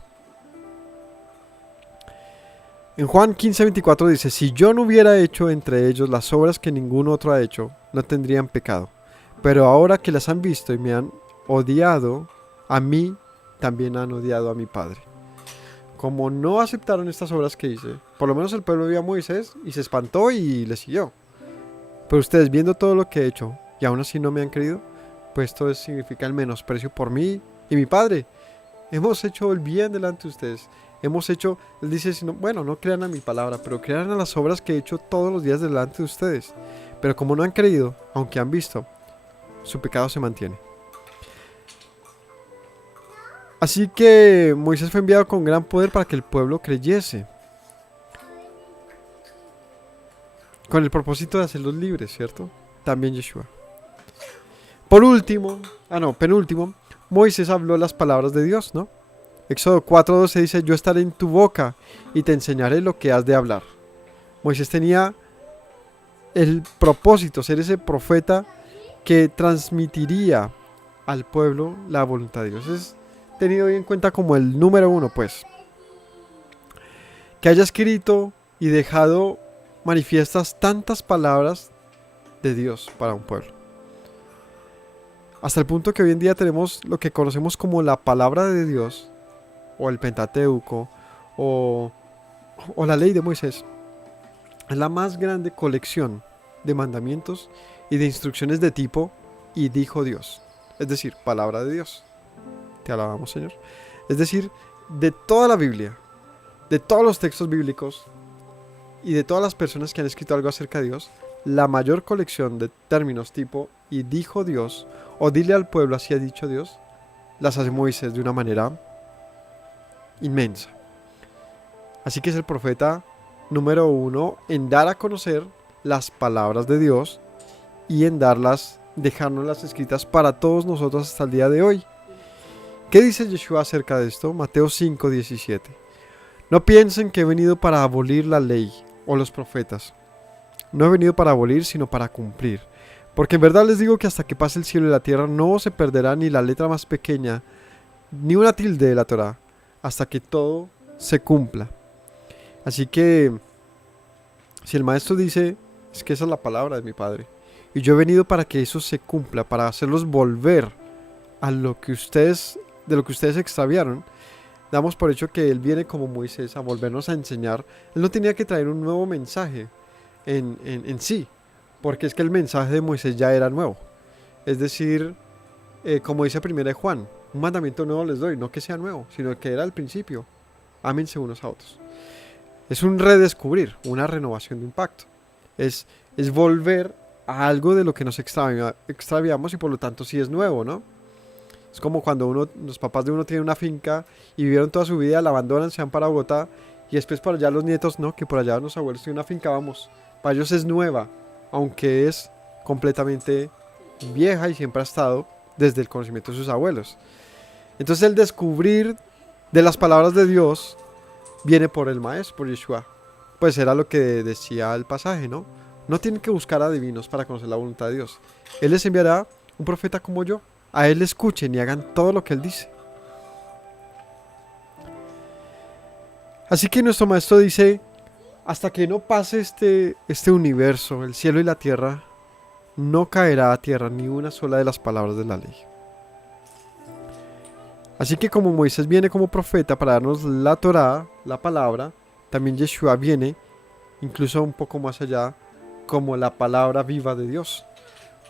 En Juan 15:24 dice, si yo no hubiera hecho entre ellos las obras que ningún otro ha hecho, no tendrían pecado. Pero ahora que las han visto y me han odiado, a mí también han odiado a mi Padre. Como no aceptaron estas obras que hice, por lo menos el pueblo vio a Moisés y se espantó y le siguió. Pero ustedes viendo todo lo que he hecho y aún así no me han creído, pues esto significa el menosprecio por mí y mi Padre. Hemos hecho el bien delante de ustedes. Hemos hecho, él dice, bueno, no crean a mi palabra, pero crean a las obras que he hecho todos los días delante de ustedes. Pero como no han creído, aunque han visto, su pecado se mantiene. Así que Moisés fue enviado con gran poder para que el pueblo creyese. Con el propósito de hacerlos libres, ¿cierto? También Yeshua. Por último, penúltimo, Moisés habló las palabras de Dios, ¿no? Éxodo 4:12 dice, yo estaré en tu boca y te enseñaré lo que has de hablar. Moisés tenía el propósito, ser ese profeta que transmitiría al pueblo la voluntad de Dios. Es tenido en cuenta como el número 1, pues. Que haya escrito y dejado manifiestas tantas palabras de Dios para un pueblo. Hasta el punto que hoy en día tenemos lo que conocemos como la palabra de Dios, o el Pentateuco, o la ley de Moisés. Es la más grande colección de mandamientos y de instrucciones de tipo y dijo Dios. Es decir, palabra de Dios. Te alabamos, Señor. Es decir, de toda la Biblia, de todos los textos bíblicos y de todas las personas que han escrito algo acerca de Dios, la mayor colección de términos tipo y dijo Dios o dile al pueblo así ha dicho Dios, las hace Moisés de una manera inmensa. Así que es el profeta número 1 en dar a conocer las palabras de Dios y en dejárnoslas escritas para todos nosotros hasta el día de hoy. ¿Qué dice Yeshua acerca de esto? Mateo 5:17. No piensen que he venido para abolir la ley o los profetas. No he venido para abolir, sino para cumplir. Porque en verdad les digo que hasta que pase el cielo y la tierra no se perderá ni la letra más pequeña, ni una tilde de la Torá, hasta que todo se cumpla. Así que, si el maestro dice, es que esa es la palabra de mi Padre, y yo he venido para que eso se cumpla, para hacerlos volver a de lo que ustedes extraviaron, damos por hecho que Él viene como Moisés a volvernos a enseñar. Él no tenía que traer un nuevo mensaje en sí, porque es que el mensaje de Moisés ya era nuevo. Es decir, como dice 1 de Juan, un mandamiento nuevo les doy, no que sea nuevo, sino que era al principio. Ámense unos a otros. Es un redescubrir, una renovación de un pacto. Es volver a algo de lo que nos extraviamos y por lo tanto sí es nuevo, ¿no? Es como cuando los papás de uno tienen una finca y vivieron toda su vida, la abandonan, se van para Bogotá y después para allá los nietos, no, que por allá los abuelos tienen una finca, vamos. Para ellos es nueva, aunque es completamente vieja y siempre ha estado desde el conocimiento de sus abuelos. Entonces el descubrir de las palabras de Dios viene por el maestro, por Yeshua. Pues era lo que decía el pasaje, ¿no? No tienen que buscar adivinos para conocer la voluntad de Dios. Él les enviará un profeta como yo. A él escuchen y hagan todo lo que él dice. Así que nuestro maestro dice, hasta que no pase este universo, el cielo y la tierra, no caerá a tierra ni una sola de las palabras de la ley. Así que como Moisés viene como profeta para darnos la Torá, la palabra, también Yeshua viene, incluso un poco más allá, como la palabra viva de Dios.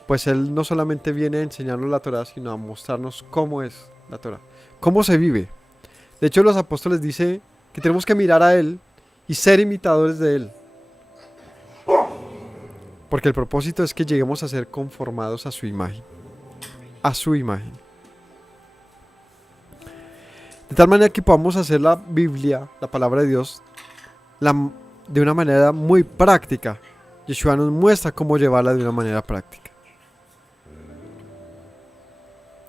Pues Él no solamente viene a enseñarnos la Torá, sino a mostrarnos cómo es la Torá, cómo se vive. De hecho, los apóstoles dicen que tenemos que mirar a Él y ser imitadores de Él. Porque el propósito es que lleguemos a ser conformados a su imagen. A su imagen. De tal manera que podamos hacer la Biblia, la palabra de Dios, de una manera muy práctica. Yeshua nos muestra cómo llevarla de una manera práctica.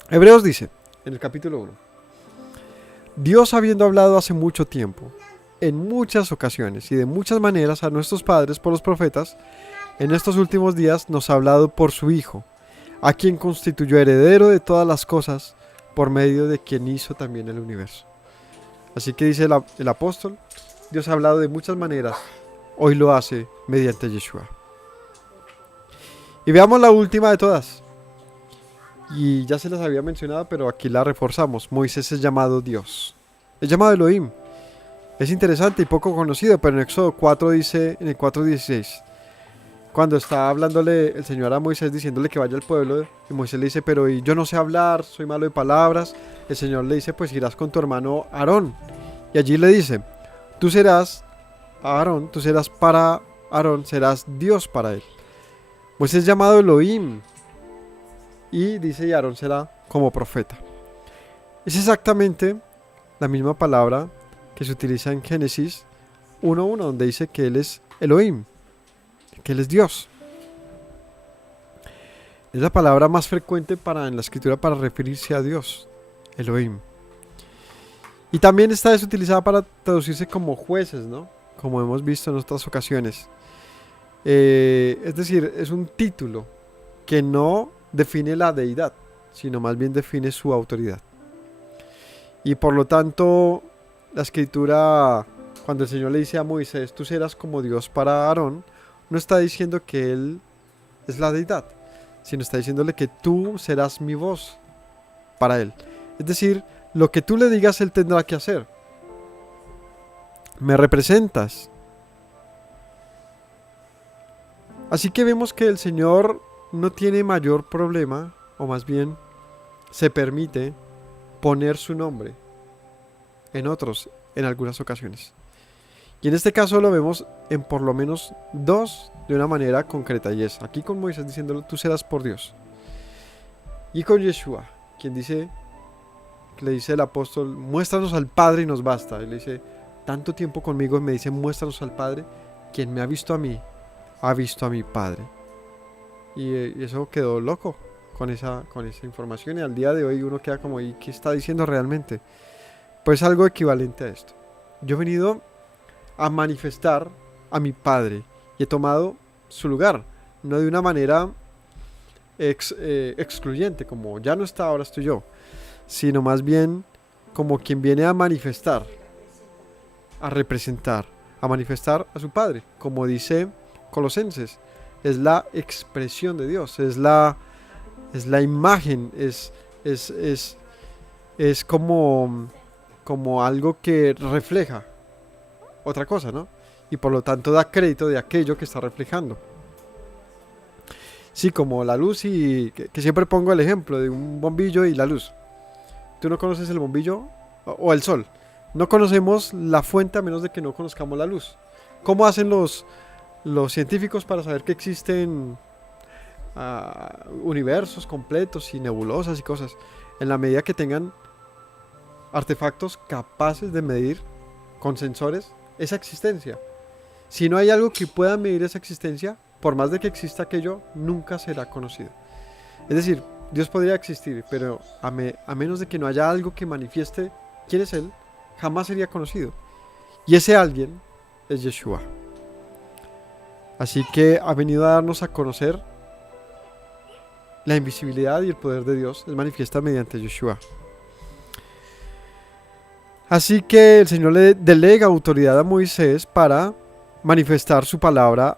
Hebreos dice, en el capítulo 1, Dios habiendo hablado hace mucho tiempo, en muchas ocasiones y de muchas maneras a nuestros padres por los profetas, en estos últimos días nos ha hablado por su Hijo, a quien constituyó heredero de todas las cosas, por medio de quien hizo también el universo. Así que dice el apóstol, Dios ha hablado de muchas maneras, hoy lo hace mediante Yeshua. Y veamos la última de todas. Y ya se las había mencionado, pero aquí la reforzamos. Moisés es llamado Dios. Es llamado Elohim. Es interesante y poco conocido, pero en Éxodo 4 dice, en el 4:16, cuando está hablándole el Señor a Moisés diciéndole que vaya al pueblo, y Moisés le dice, pero yo no sé hablar, soy malo de palabras. El Señor le dice, pues irás con tu hermano Aarón. Y allí le dice, tú serás Aarón, tú serás para Aarón, serás Dios para él. Moisés es llamado Elohim. Y dice, y Aarón será como profeta. Es exactamente la misma palabra que se utiliza en Génesis 1:1, donde dice que él es Elohim, que él es Dios. Es la palabra más frecuente en la escritura para referirse a Dios, Elohim. Y también está desutilizada para traducirse como jueces, ¿no? Como hemos visto en otras ocasiones. Es decir, es un título que no define la deidad, sino más bien define su autoridad. Y por lo tanto, la escritura, cuando el Señor le dice a Moisés, tú serás como Dios para Aarón, no está diciendo que él es la deidad, sino está diciéndole que tú serás mi voz para él. Es decir, lo que tú le digas, él tendrá que hacer. Me representas. Así que vemos que el Señor no tiene mayor problema, o más bien se permite poner su nombre en otros en algunas ocasiones. Y en este caso lo vemos en por lo menos dos de una manera concreta, y es aquí con Moisés diciéndolo, tú serás por Dios. Y con Yeshua, quien dice, le dice el apóstol, muéstranos al Padre y nos basta. Él le dice, tanto tiempo conmigo y me dice, muéstranos al Padre, quien me ha visto a mí, ha visto a mi Padre. Y eso quedó loco con esa información, y al día de hoy uno queda como, ¿y qué está diciendo realmente? Pues algo equivalente a esto. Yo he venido a manifestar a mi Padre y he tomado su lugar, no de una manera excluyente, como ya no está, ahora estoy yo, sino más bien como quien viene a manifestar, a representar, a manifestar a su Padre, como dice Colosenses. Es la expresión de Dios, es la imagen, es como algo que refleja otra cosa, ¿no? Y por lo tanto da crédito de aquello que está reflejando. Sí, como la luz, y que siempre pongo el ejemplo de un bombillo y la luz. Tú no conoces el bombillo o el sol. No conocemos la fuente a menos de que no conozcamos la luz. ¿Cómo hacen los científicos para saber que existen universos completos y nebulosas y cosas? En la medida que tengan artefactos capaces de medir con sensores esa existencia. Si no hay algo que pueda medir esa existencia, por más de que exista aquello, nunca será conocido. Es decir, Dios podría existir, pero a menos de que no haya algo que manifieste quién es Él, jamás sería conocido. Y ese alguien es Yeshua. Así que ha venido a darnos a conocer la invisibilidad y el poder de Dios. Es manifiesta mediante Yeshua. Así que el Señor le delega autoridad a Moisés para manifestar su palabra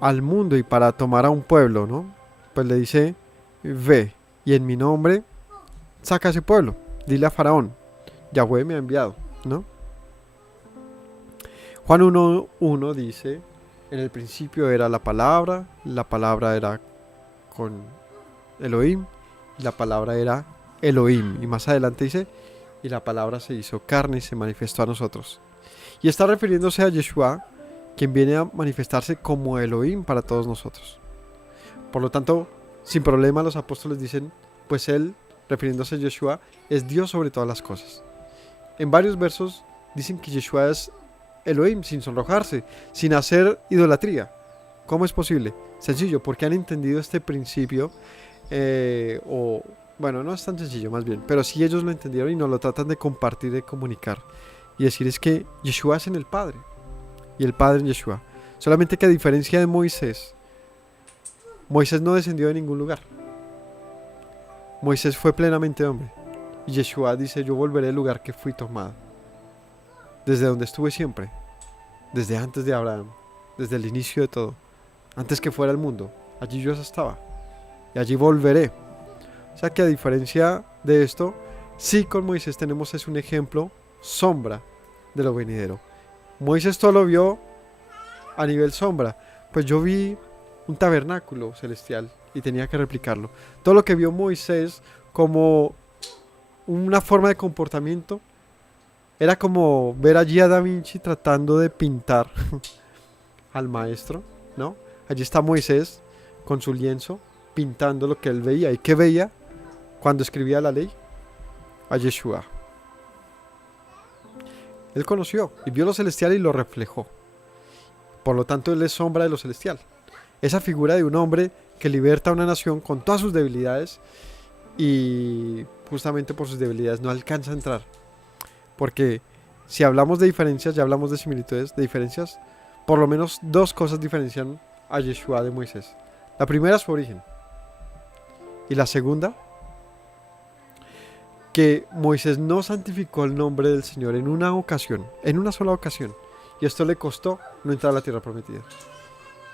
al mundo y para tomar a un pueblo, ¿no? Pues le dice, ve y en mi nombre saca a ese pueblo, dile a Faraón, Yahweh me ha enviado, ¿no? Juan 1:1 dice, en el principio era la palabra era con Elohim, y la palabra era Elohim. Y más adelante dice, y la palabra se hizo carne y se manifestó a nosotros. Y está refiriéndose a Yeshua, quien viene a manifestarse como Elohim para todos nosotros. Por lo tanto, sin problema los apóstoles dicen, pues él, refiriéndose a Yeshua, es Dios sobre todas las cosas. En varios versos dicen que Yeshua es Elohim sin sonrojarse, sin hacer idolatría. ¿Cómo es posible? Sencillo, porque han entendido este principio, bueno, no es tan sencillo más bien, pero sí ellos lo entendieron y nos lo tratan de compartir, de comunicar. Y decir es que Yeshua es en el Padre, y el Padre en Yeshua. Solamente que a diferencia de Moisés, Moisés no descendió de ningún lugar. Moisés fue plenamente hombre. Y Yeshua dice, yo volveré al lugar que fui tomado. Desde donde estuve siempre. Desde antes de Abraham. Desde el inicio de todo. Antes que fuera el mundo. Allí yo estaba. Y allí volveré. O sea que a diferencia de esto, sí con Moisés tenemos es un ejemplo, sombra de lo venidero. Moisés todo lo vio a nivel sombra. Pues yo vi un tabernáculo celestial y tenía que replicarlo. Todo lo que vio Moisés como una forma de comportamiento era como ver allí a Da Vinci tratando de pintar al maestro, ¿no? Allí está Moisés con su lienzo pintando lo que él veía. ¿Y qué veía cuando escribía la ley? A Yeshua. Él conoció y vio lo celestial y lo reflejó. Por lo tanto, él es sombra de lo celestial. Esa figura de un hombre que liberta a una nación con todas sus debilidades y justamente por sus debilidades no alcanza a entrar. Porque si hablamos de diferencias, ya hablamos de similitudes, de diferencias, por lo menos dos cosas diferencian a Yeshua de Moisés. La primera es su origen. Y la segunda, que Moisés no santificó el nombre del Señor en una ocasión, en una sola ocasión. Y esto le costó no entrar a la tierra prometida.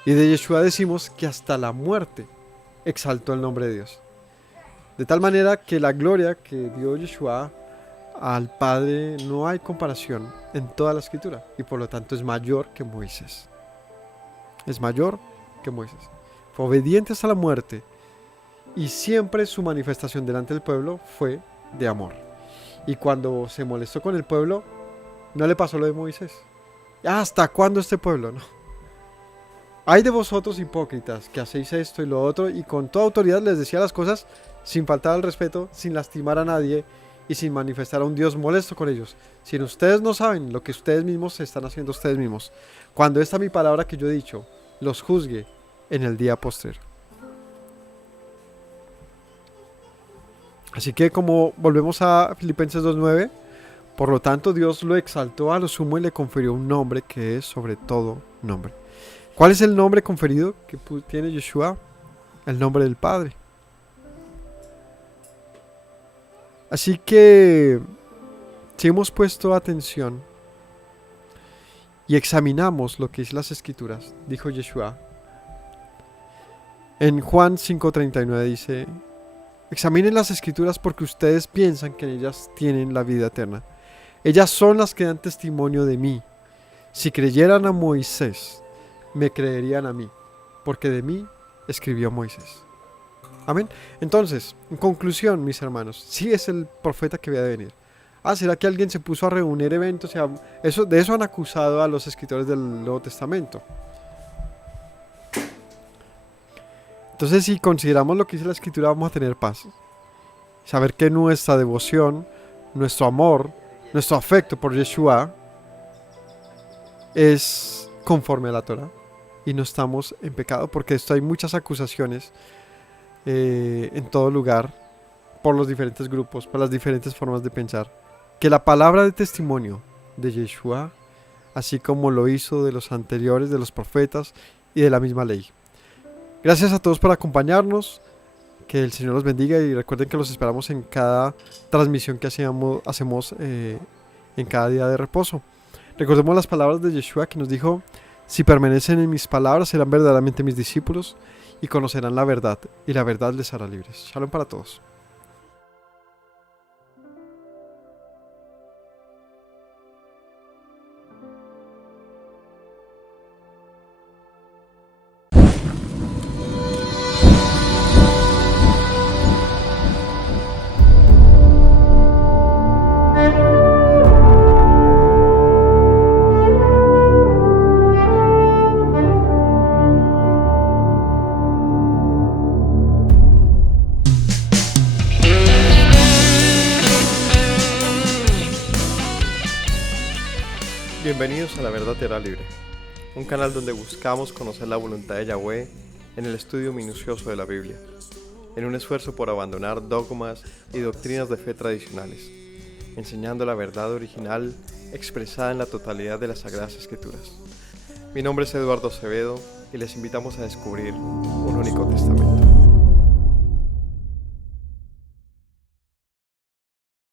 Y de Yeshua decimos que hasta la muerte exaltó el nombre de Dios. De tal manera que la gloria que dio Yeshua al Padre no hay comparación en toda la Escritura. Y por lo tanto es mayor que Moisés. Es mayor que Moisés. Fue obediente hasta la muerte. Y siempre su manifestación delante del pueblo fue de amor. Y cuando se molestó con el pueblo, no le pasó lo de Moisés. ¿Hasta cuándo este pueblo? No. Hay de vosotros hipócritas que hacéis esto y lo otro, y con toda autoridad les decía las cosas sin faltar al respeto, sin lastimar a nadie y sin manifestar a un Dios molesto con ellos. Si ustedes no saben lo que ustedes mismos se están haciendo ustedes mismos, cuando esta mi palabra que yo he dicho los juzgue en el día postrero. Así que como volvemos a Filipenses 2:9, por lo tanto Dios lo exaltó a lo sumo y le confirió un nombre que es sobre todo nombre. ¿Cuál es el nombre conferido que tiene Yeshua? El nombre del Padre. Así que si hemos puesto atención y examinamos lo que es las Escrituras, dijo Yeshua, en Juan 5:39 dice, examinen las Escrituras porque ustedes piensan que en ellas tienen la vida eterna. Ellas son las que dan testimonio de mí. Si creyeran a Moisés, me creerían a mí, porque de mí escribió Moisés. Amén. Entonces, en conclusión, mis hermanos, sí es el profeta que había de venir. ¿Será que alguien se puso a reunir eventos? De eso han acusado a los escritores del Nuevo Testamento. Entonces, si consideramos lo que dice la Escritura, vamos a tener paz. Saber que nuestra devoción, nuestro amor, nuestro afecto por Yeshua es conforme a la Torah. Y no estamos en pecado, porque esto hay muchas acusaciones en todo lugar, por los diferentes grupos, por las diferentes formas de pensar, que la palabra de testimonio de Yeshua, así como lo hizo de los anteriores, de los profetas y de la misma ley. Gracias a todos por acompañarnos, que el Señor los bendiga y recuerden que los esperamos en cada transmisión que hacemos en cada día de reposo. Recordemos las palabras de Yeshua que nos dijo: si permanecen en mis palabras serán verdaderamente mis discípulos y conocerán la verdad, y la verdad les hará libres. Shalom para todos. Bienvenidos a La Verdad Te Hará Libre, un canal donde buscamos conocer la voluntad de Yahweh en el estudio minucioso de la Biblia, en un esfuerzo por abandonar dogmas y doctrinas de fe tradicionales, enseñando la verdad original expresada en la totalidad de las Sagradas Escrituras. Mi nombre es Eduardo Acevedo y les invitamos a descubrir un único testamento.